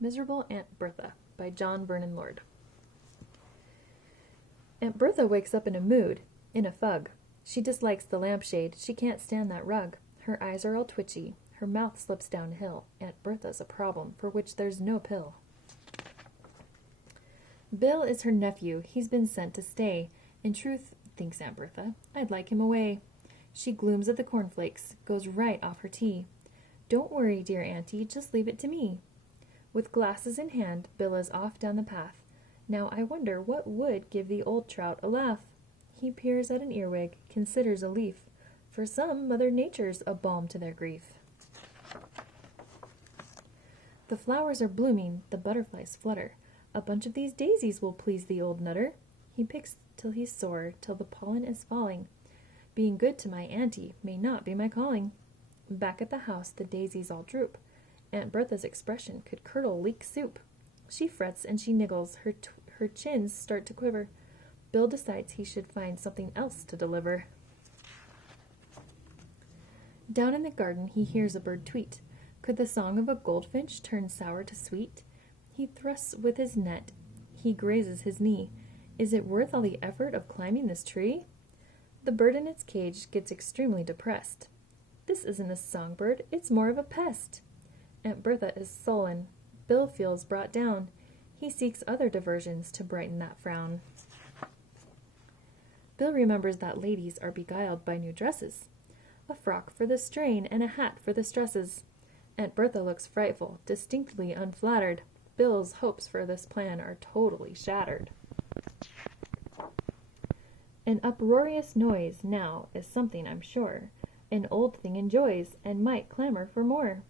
Miserable Aunt Bertha by John Vernon Lord. Aunt Bertha wakes up in a mood, in a fug. She dislikes the lampshade, she can't stand that rug. Her eyes are all twitchy, her mouth slips downhill. Aunt Bertha's a problem for which there's no pill. Bill is her nephew, he's been sent to stay. In truth, thinks Aunt Bertha, I'd like him away. She glooms at the cornflakes, goes right off her tea. Don't worry, dear auntie, just leave it to me. With glasses in hand, Bill is off down the path. Now I wonder what would give the old trout a laugh. He peers at an earwig, considers a leaf. For some, Mother Nature's a balm to their grief. The flowers are blooming, the butterflies flutter. A bunch of these daisies will please the old nutter. He picks till he's sore, till the pollen is falling. Being good to my auntie may not be my calling. Back at the house the daisies all droop. Aunt Bertha's expression could curdle leek soup. She frets and she niggles, her chins start to quiver. Bill decides he should find something else to deliver. Down in the garden he hears a bird tweet. Could the song of a goldfinch turn sour to sweet? He thrusts with his net. He grazes his knee. Is it worth all the effort of climbing this tree? The bird in its cage gets extremely depressed. This isn't a songbird, it's more of a pest. Aunt Bertha is sullen. Bill feels brought down. He seeks other diversions to brighten that frown. Bill remembers that ladies are beguiled by new dresses. A frock for the strain and a hat for the stresses. Aunt Bertha looks frightful, distinctly unflattered. Bill's hopes for this plan are totally shattered. An uproarious noise now is something I'm sure an old thing enjoys and might clamor for more.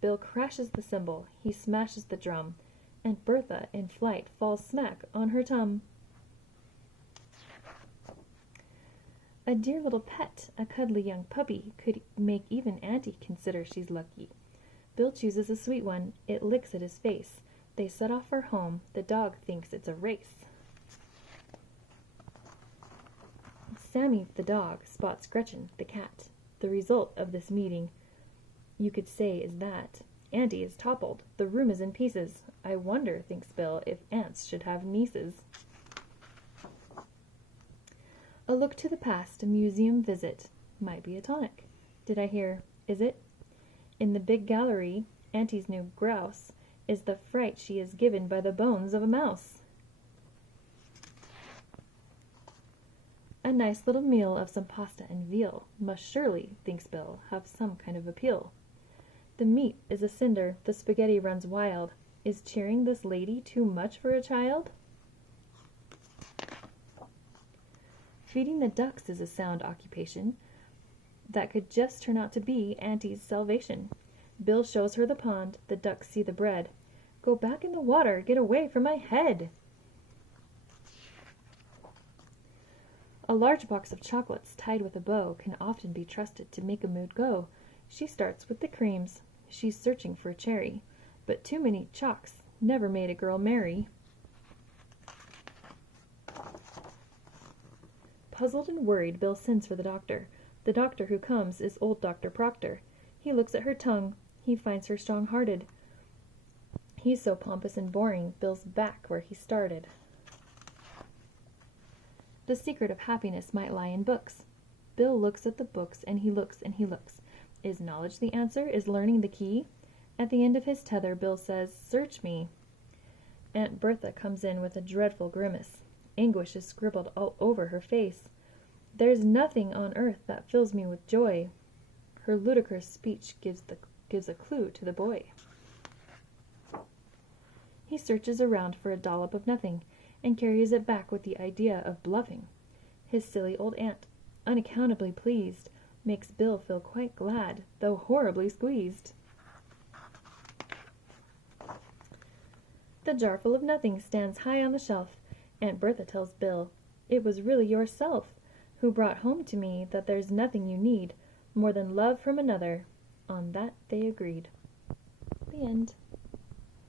Bill crashes the cymbal, he smashes the drum. Aunt Bertha, in flight, falls smack on her tum. A dear little pet, a cuddly young puppy, could make even auntie consider she's lucky. Bill chooses a sweet one, it licks at his face. They set off for home, the dog thinks it's a race. Sammy, the dog, spots Gretchen, the cat. The result of this meeting, you could say, is that auntie is toppled, the room is in pieces. I wonder, thinks Bill, if aunts should have nieces. A look to the past, a museum visit, might be a tonic. Did I hear, is it? In the big gallery, auntie's new grouse is the fright she is given by the bones of a mouse. A nice little meal of some pasta and veal must surely, thinks Bill, have some kind of appeal. The meat is a cinder, the spaghetti runs wild. Is cheering this lady too much for a child? Feeding the ducks is a sound occupation that could just turn out to be auntie's salvation. Bill shows her the pond, the ducks see the bread. Go back in the water, get away from my head! A large box of chocolates tied with a bow can often be trusted to make a mood go. She starts with the creams. She's searching for a cherry. But too many chocs never made a girl merry. Puzzled and worried, Bill sends for the doctor. The doctor who comes is old Dr. Proctor. He looks at her tongue. He finds her strong-hearted. He's so pompous and boring, Bill's back where he started. The secret of happiness might lie in books. Bill looks at the books, and he looks and he looks. Is knowledge the answer? Is learning the key? At the end of his tether, Bill says, "Search me." Aunt Bertha comes in with a dreadful grimace. Anguish is scribbled all over her face. There's nothing on earth that fills me with joy. Her ludicrous speech gives a clue to the boy. He searches around for a dollop of nothing, and carries it back with the idea of bluffing. His silly old aunt, unaccountably pleased, makes Bill feel quite glad, though horribly squeezed. The jar full of nothing stands high on the shelf. Aunt Bertha tells Bill, "It was really yourself who brought home to me that there's nothing you need more than love from another." On that they agreed. The end.